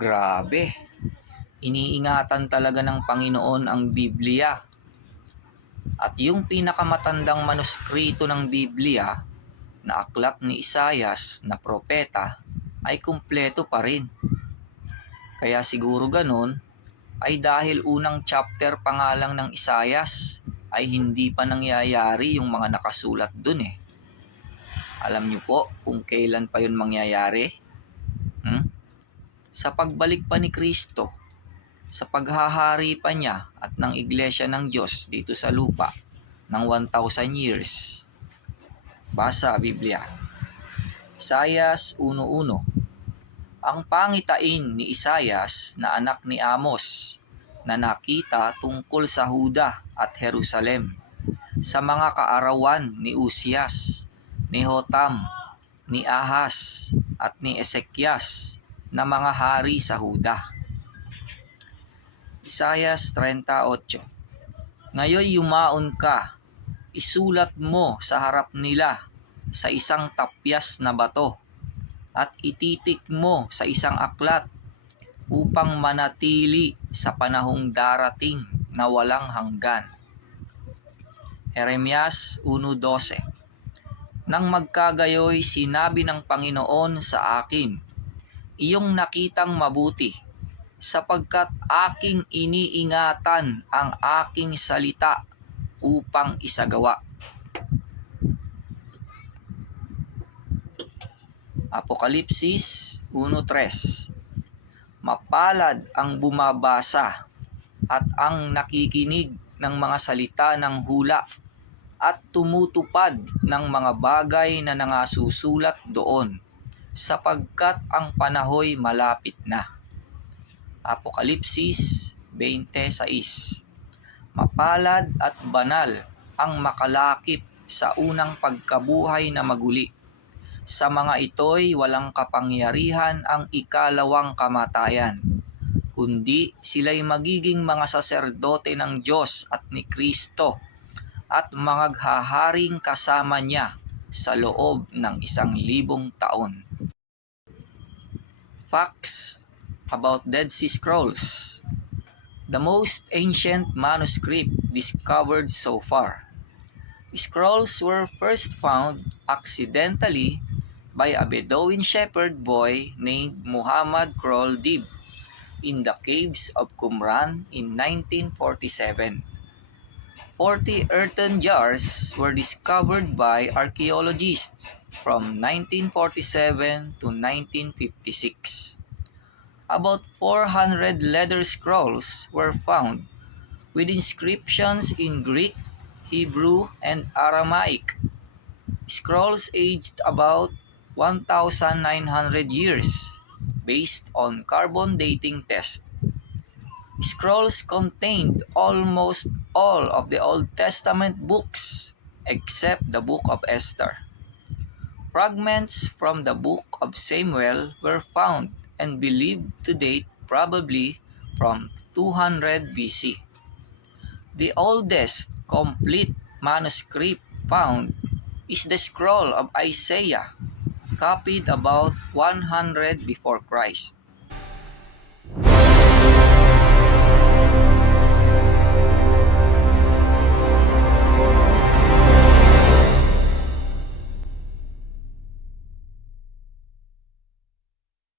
Grabe. Iniingatan talaga ng Panginoon ang Biblia. At yung pinakamatandang manuskrito ng Biblia na aklat ni Isayas na propeta ay kumpleto pa rin. Kaya siguro ganun ay dahil unang chapter pa lang ng Isayas ay hindi pa nangyayari yung mga nakasulat dun eh. Alam niyo po kung kailan pa yun mangyayari? Sa pagbalik pa ni Kristo, sa paghahari pa niya at ng iglesia ng Diyos dito sa lupa ng 1,000 years. Basa Biblia. Isayas 1.1 Ang pangitain ni Isayas na anak ni Amos na nakita tungkol sa Huda at Jerusalem sa mga kaarawan ni Usias, ni Hotam, ni Ahas at ni Ezekias na mga hari sa Huda. Isayas 38 Ngayon yumaon ka, isulat mo sa harap nila sa isang tapyas na bato at ititik mo sa isang aklat upang manatili sa panahong darating na walang hanggan. Jeremias 1.12 Nang magkagayoy sinabi ng Panginoon sa akin, iyong nakitang mabuti, sapagkat aking iniingatan ang aking salita upang isagawa. Apokalipsis 1.3 Mapalad ang bumabasa at ang nakikinig ng mga salita ng hula at tumutupad ng mga bagay na nangasusulat doon sapagkat ang panahoy malapit na. Apokalipsis 26 Mapalad at banal ang makalakip sa unang pagkabuhay na maguli. Sa mga ito'y walang kapangyarihan ang ikalawang kamatayan, kundi sila'y magiging mga saserdote ng Diyos at ni Kristo at maghaharing kasama niya sa loob ng isang libong taon. Facts about Dead Sea Scrolls The most ancient manuscript discovered so far. Scrolls were first found accidentally by a Bedouin shepherd boy named Muhammad Krol Dib in the caves of Qumran in 1947. 40 earthen jars were discovered by archaeologists from 1947 to 1956. About 400 leather scrolls were found with inscriptions in Greek, Hebrew, and Aramaic. Scrolls aged about 1,900 years based on carbon dating test. Scrolls contained almost all of the Old Testament books except the book of Esther. Fragments from the book of Samuel were found and believed to date probably from 200 BC. The oldest complete manuscript found is the scroll of Isaiah, copied about 100 before Christ.